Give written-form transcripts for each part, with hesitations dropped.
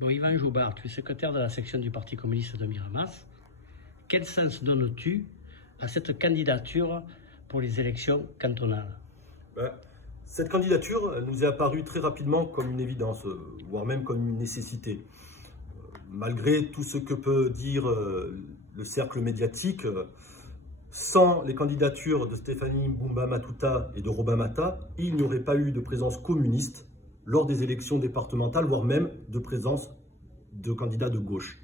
Bon, Yvan Joubard, tu es secrétaire de la section du Parti communiste de Miramas. Quel sens donnes-tu à cette candidature pour les élections cantonales? Cette candidature nous est apparue très rapidement comme une évidence, voire même comme une nécessité. Malgré tout ce que peut dire le cercle médiatique, sans les candidatures de Stéphanie Mbumba Matuta et de Robin Mata, il n'y aurait pas eu de présence communiste lors des élections départementales, voire même de présence de candidats de gauche.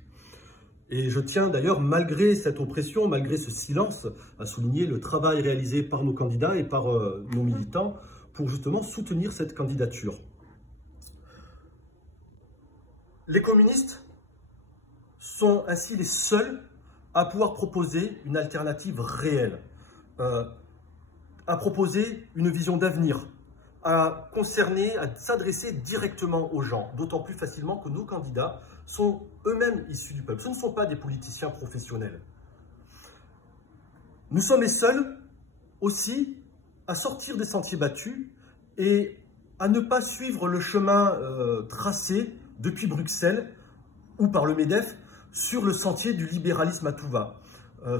Et je tiens d'ailleurs, malgré cette oppression, malgré ce silence, à souligner le travail réalisé par nos candidats et par nos militants pour justement soutenir cette candidature. Les communistes sont ainsi les seuls à pouvoir proposer une alternative réelle, à proposer une vision d'avenir, à s'adresser directement aux gens, d'autant plus facilement que nos candidats sont eux-mêmes issus du peuple. Ce ne sont pas des politiciens professionnels. Nous sommes les seuls aussi à sortir des sentiers battus et à ne pas suivre le chemin tracé depuis Bruxelles ou par le MEDEF sur le sentier du libéralisme à tout va.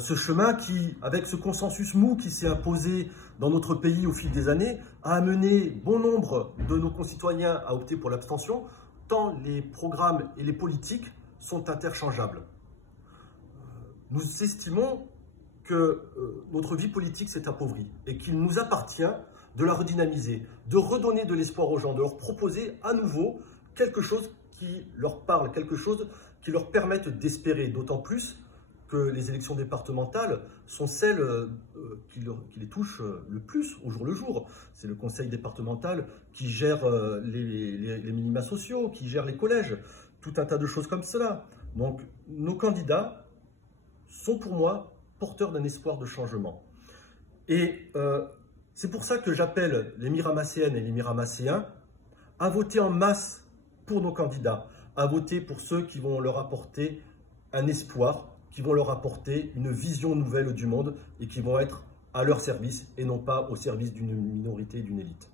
Ce chemin qui, avec ce consensus mou qui s'est imposé dans notre pays au fil des années, a amené bon nombre de nos concitoyens à opter pour l'abstention, tant les programmes et les politiques sont interchangeables. Nous estimons que notre vie politique s'est appauvrie et qu'il nous appartient de la redynamiser, de redonner de l'espoir aux gens, de leur proposer à nouveau quelque chose qui leur parle, quelque chose qui leur permette d'espérer, d'autant plus que les élections départementales sont celles qui les touchent le plus au jour le jour. C'est le conseil départemental qui gère les minima sociaux, qui gère les collèges, tout un tas de choses comme cela. Donc nos candidats sont pour moi porteurs d'un espoir de changement. Et c'est pour ça que j'appelle les Miramasséennes et les Miramasséens à voter en masse pour nos candidats, à voter pour ceux qui vont leur apporter un espoir, qui vont leur apporter une vision nouvelle du monde et qui vont être à leur service et non pas au service d'une minorité et d'une élite.